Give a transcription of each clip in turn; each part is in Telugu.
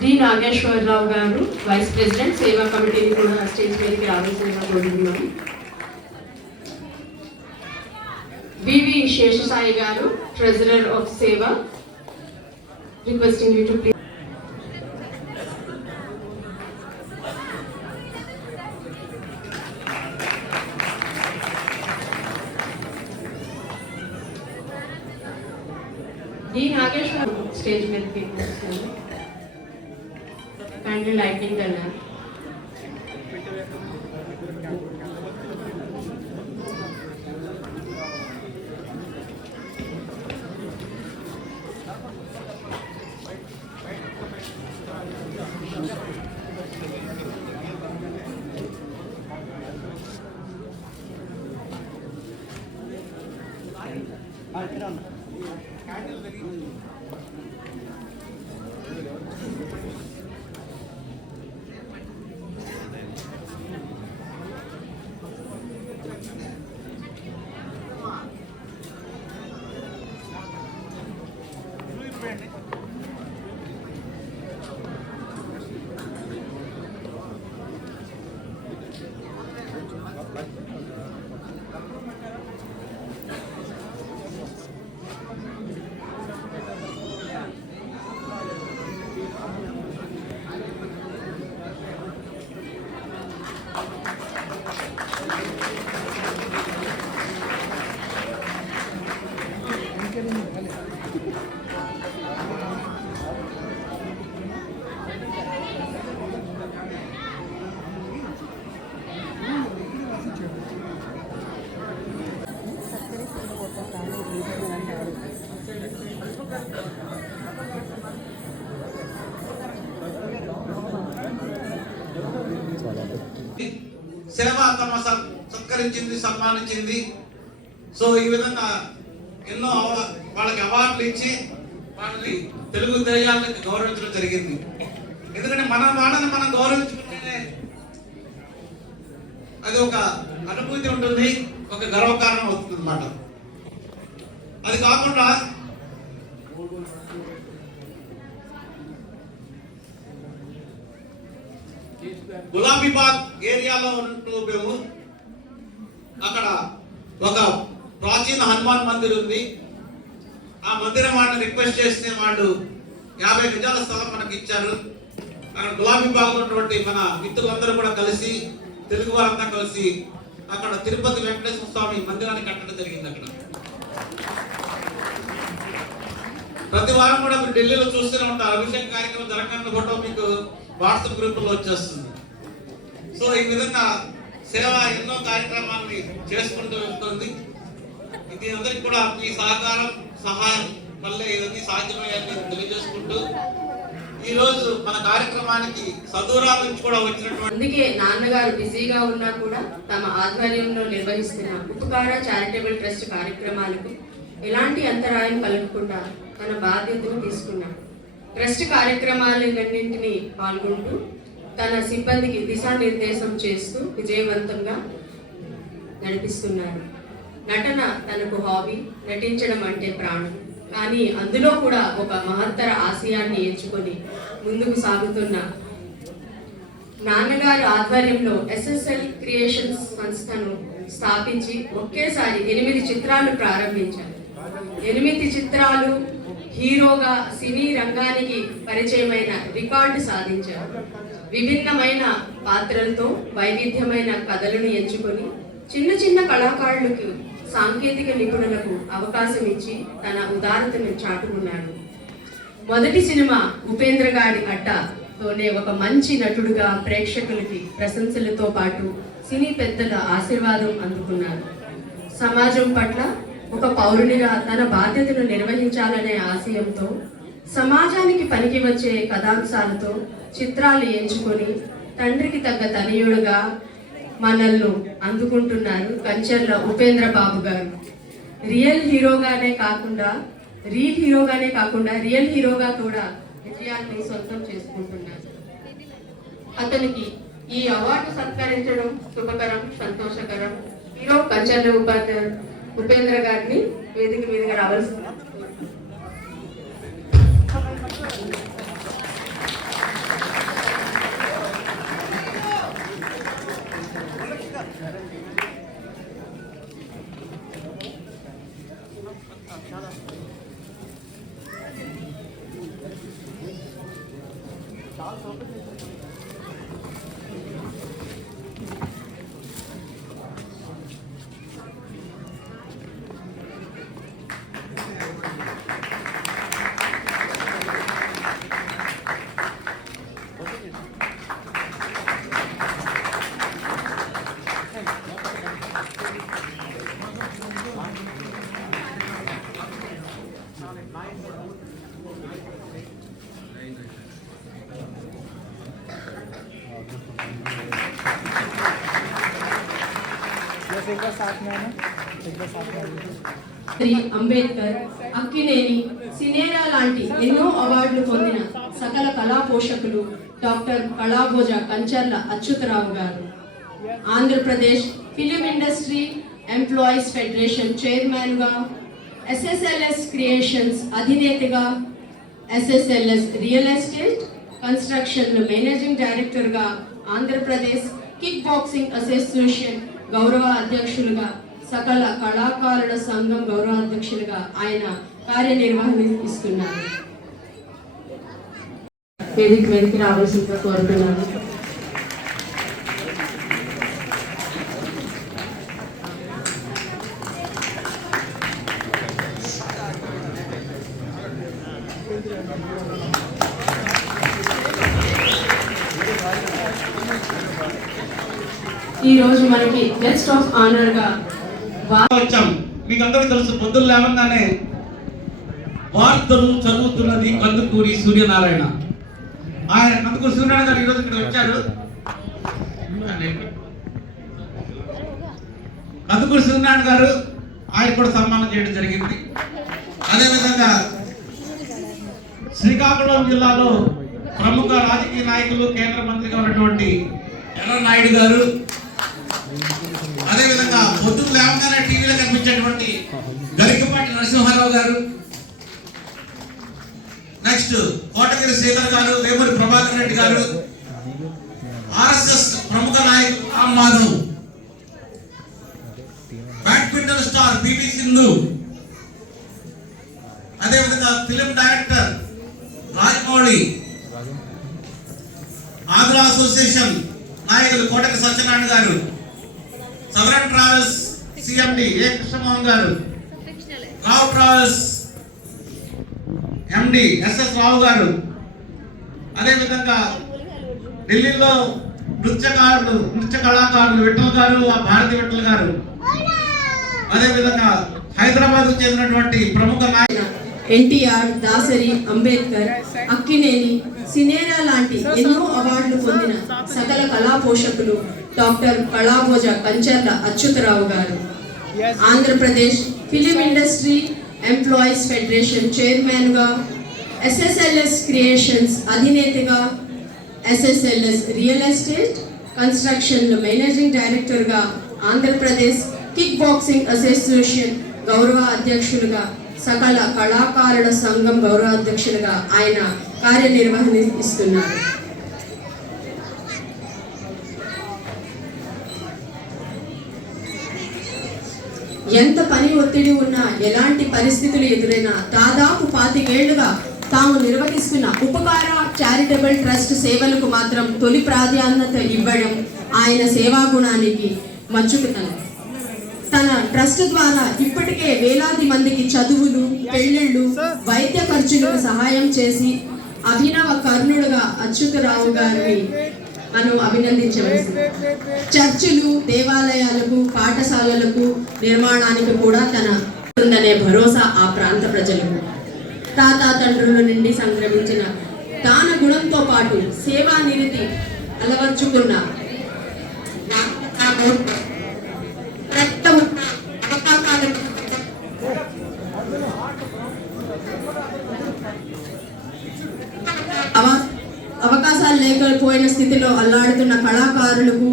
డి నాగేశ్వరరావు గారు వైస్ ప్రెసిడెంట్ సేవా కమిటీని కూడా స్టేజ్ మీదకి రావాల్సిందిగా కోరుతున్నాం. వివి శేషసాయి గారు treasurer of Seva, requesting you to please. D Nageshwar stage మీదకి వస్తారు. kindly lighting the lamp. సేవ తమ సత్కరించింది, సన్మానించింది. సో ఈ విధంగా ఎన్నో వాళ్ళకి అవార్డులు ఇచ్చి వాళ్ళని తెలుగు దేశాలకు గౌరవించడం జరిగింది. ఎందుకంటే మన వాళ్ళని మనం గౌరవించుకుంటేనే అది ఒక అనుభూతి ఉంటుంది, ఒక గర్వకారణం అవుతుంది అన్నమాట. అది కాకుండా గులాబీబాగ్ ఏరియాలో ఉంటూ మేము అక్కడ ఒక ప్రాచీన హనుమాన్ మందిర్ ఉంది. ఆ మందిరం వాళ్ళని రిక్వెస్ట్ చేస్తే వాళ్ళు 50 గజాల స్థలం మనకి ఇచ్చారు. అక్కడ గులాబీబాగ్ ఉన్నటువంటి మన మిత్రులందరూ కూడా కలిసి, తెలుగు వారంతా కలిసి అక్కడ తిరుపతి వెంకటేశ్వర స్వామి మందిరాన్ని కట్టడం జరిగింది. అక్కడ ప్రతి వారం కూడా మీరు ఢిల్లీలో చూస్తూనే ఉంటారు. అభిషేక్ కార్యక్రమం జరగని ఫోటో మీకు వాట్సాప్ గ్రూపుల్లో వచ్చేస్తుంది. సో ఈ విధంగా సేవ ఎన్నో కార్యక్రమాన్ని చేసుకుంటూ వెళ్తుంది. ఇది అందరికి కూడా మీ సహకారం, సహాయం వల్లే ఇవన్నీ సాధ్యమయ్యాన్ని తెలియజేసుకుంటూ ఈ రోజు మన కార్యక్రమానికి సదూరాల నుంచి కూడా వచ్చినటువంటి, అందుకే నాన్నగారు బిజీగా ఉన్నా కూడా తమ ఆధ్వర్యంలో నిర్వహిస్తున్న ఉపకార చారిటబుల్ ట్రస్ట్ కార్యక్రమాలకు ఎలాంటి అంతరాయం కలగకుండా తన బాధ్యతను తీసుకున్నారు. ట్రస్ట్ కార్యక్రమాలన్నింటినీ పాల్గొంటూ తన సిబ్బందికి దిశానిర్దేశం చేస్తూ విజయవంతంగా నడిపిస్తున్నారు. నటన తనకు హాబీ, నటించడం అంటే ప్రాణం. కానీ అందులో కూడా ఒక మహత్తర ఆశయాన్ని ఎంచుకొని ముందుకు సాగుతున్న నాన్నగారి ఆధ్వర్యంలో SSL క్రియేషన్స్ సంస్థను స్థాపించి ఒకేసారి 8 చిత్రాలు ప్రారంభించారు. 8 చిత్రాలు హీరోగా సినీ రంగానికి పరిచయమైన రికార్డు సాధించారు. విభిన్నమైన పాత్రలతో వైవిధ్యమైన కథలను ఎంచుకొని చిన్న చిన్న కళాకారులకు, సాంకేతిక నిపుణులకు అవకాశం ఇచ్చి తన ఉదారతను చాటుకున్నాడు. మొదటి సినిమా ఉపేంద్ర గారి అడ్డతోనే ఒక మంచి నటుడుగా ప్రేక్షకులకి ప్రశంసలతో పాటు సినీ పెద్దల ఆశీర్వాదం అందుకున్నారు. సమాజం పట్ల ఒక పౌరునిగా తన బాధ్యతను నిర్వహించాలనే ఆశయంతో సమాజానికి పనికి వచ్చే కథాంశాలతో చిత్రాలు ఎంచుకొని తండ్రికి తగ్గ తనయుడుగా మనల్ని అందుకుంటున్నారు కంచర్ల ఉపేంద్ర బాబు గారు. రియల్ హీరోగానే కాకుండా రియల్ హీరోగా కూడా విజయాన్ని సొంతం చేసుకుంటున్నారు. అతనికి ఈ అవార్డు సత్కరించడం శుభకరం, సంతోషకరం. హీరో కంచర్ల ఉపేంద్ర గారిని వేదిక మీదుగా రావాల్సింది. శ్రీ అంబేద్కర్, అక్కినేని, సినేరా లాంటి ఎన్నో అవార్డులు పొందిన సకల కళా పోషకులు డాక్టర్ కళాభోజ కంచర్ల అచ్యుతరావు గారు. Andhra Pradesh film industry employees federation చైర్మన్గా, ఎస్ఎస్ఎల్ఎస్ క్రియేషన్స్ అధినేతగా, S S L S real estate construction managing డైరెక్టర్గా, ఆంధ్రప్రదేశ్ కిక్ బాక్సింగ్ అసోసియేషన్ గౌరవ అధ్యక్షులుగా, సకల కళాకారుల సంఘం గౌరవ అధ్యక్షులుగా ఆయన కార్యనిర్వహిస్తున్నారు. వేదిక మీదకి రావాల్సిందిగా కోరుతున్నాను. ఈ రోజు మనకి గెస్ట్ ఆఫ్ ఆనర్ గా వచ్చాం. మీకు అందరికీ తెలుసు, పొద్దున్న లేవగానే వార్తలు చదువుతున్నది కందుకూరి సూర్యనారాయణ. ఆయన కందుకూరి సూర్యనారాయణ గారు ఈరోజు ఇక్కడ వచ్చారు. కందుకూరి సూర్యనారాయణ గారు ఆయన కూడా సన్మానం చేయడం జరిగింది. అదేవిధంగా శ్రీకాకుళం జిల్లాలో ప్రముఖ రాజకీయ నాయకులు, కేంద్ర మంత్రిగా ఉన్నటువంటి ఎర్ర నాయుడు గారు, అదేవిధంగా పొద్దున్న లేవగానే టీవీలో కనిపించేటువంటి గరికపాటి నరసింహారావు గారు, నెక్స్ట్ కోటగిరి శ్రీధర్ గారు, వేమూరి ప్రభాకర్ రెడ్డి గారు, ఆర్ఎస్ఎస్ ప్రముఖ నాయకులు Ram Madhav, badminton star PV Sindhu, అదేవిధంగా film director Rajamouli, Andhra association నాయకులు కోటకి సత్యనారాయణ గారు, southern travels CMD A Krishnamohan గారు, రావు ట్రావెల్స్ ఎండి ఎస్ఎస్ రావు గారు, అదేవిధంగా ఢిల్లీలో నృత్య కళాకారులు విఠల్ గారు, భారతి విఠల్ గారు, అదేవిధంగా హైదరాబాద్ కు చెందినటువంటి ప్రముఖ నాయకులు ఎన్టీఆర్, దాసరి, అంబేద్కర్, అక్కినేని, సినేరా లాంటి ఎన్నో అవార్డులు పొందిన సకల కళా పోషకులు డాక్టర్ కళాభోజ కంచర్ల అచ్యుతరావు గారు. Andhra Pradesh film industry employees federation చైర్మన్గా, ఎస్ఎస్ఎల్ఎస్ క్రియేషన్స్ అధినేతగా, S S L S real estate construction managing డైరెక్టర్గా, ఆంధ్రప్రదేశ్ కిక్ బాక్సింగ్ అసోసియేషన్ గౌరవ అధ్యక్షులుగా, సకల కళాకారుల సంఘం గౌరవ అధ్యక్షులుగా ఆయన కార్యనిర్వహిస్తున్నారు. ఎంత పని ఒత్తిడి ఉన్నా, ఎలాంటి పరిస్థితులు ఎదురైనా దాదాపు 25 ఏళ్లుగా తాము నిర్వహిస్తున్న ఉపకార చారిటబుల్ ట్రస్ట్ సేవలకు మాత్రం తొలి ప్రాధాన్యత ఇవ్వడం ఆయన సేవా గుణానికి మచ్చుకుతనం. తన ట్రస్ట్ ద్వారా ఇప్పటికే వేలాది మందికి చదువులు, పెళ్లిళ్ళు, వైద్య ఖర్చులకు సహాయం చేసి అభినవ కర్ణుడుగా అచ్యుతరావు గారిని మనం అభినందించవలసింది. చర్చిలు, దేవాలయాలకు, పాఠశాలలకు నిర్మాణానికి కూడా తన ఉందనే భరోసా ఆ ప్రాంత ప్రజలకు. తాతాతండ్రుల నుండి సంక్రమించిన దాన గుణంతో పాటు సేవా నిరతి అలవర్చుకున్న అవకాశాలు లేకపోయిన స్థితిలో అల్లాడుతున్న కళాకారులకు,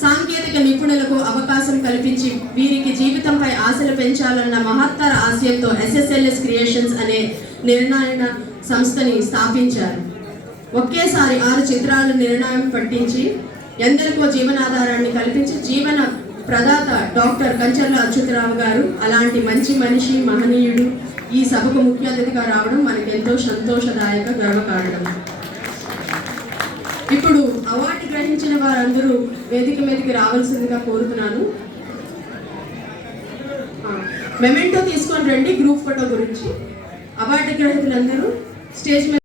సాంకేతిక నిపుణులకు అవకాశం కల్పించి వీరికి జీవితంపై ఆశలు పెంచాలన్న మహత్తర ఆశయంతో ఎస్ఎస్ఎల్ఎస్ క్రియేషన్స్ అనే నిర్ణయ సంస్థని స్థాపించారు. ఒకేసారి 6 చిత్రాలు నిర్ణయం పట్టించి ఎందరికో జీవనాధారాన్ని కల్పించి జీవన ప్రదాత డాక్టర్ కంచర్ల అచ్యుతరావు గారు అలాంటి మంచి మనిషి, మహనీయుడు ఈ సభకు ముఖ్య అతిథిగా రావడం మనకెంతో సంతోషదాయక గర్వకారణం. ఇప్పుడు అవార్డు గ్రహించిన వారందరూ వేదిక మీదకి రావాల్సిందిగా కోరుతున్నాను. మెమెంటో తీసుకొని రండి గ్రూప్ ఫోటో గురించి. అవార్డు గ్రహీతలందరూ స్టేజ్ మీద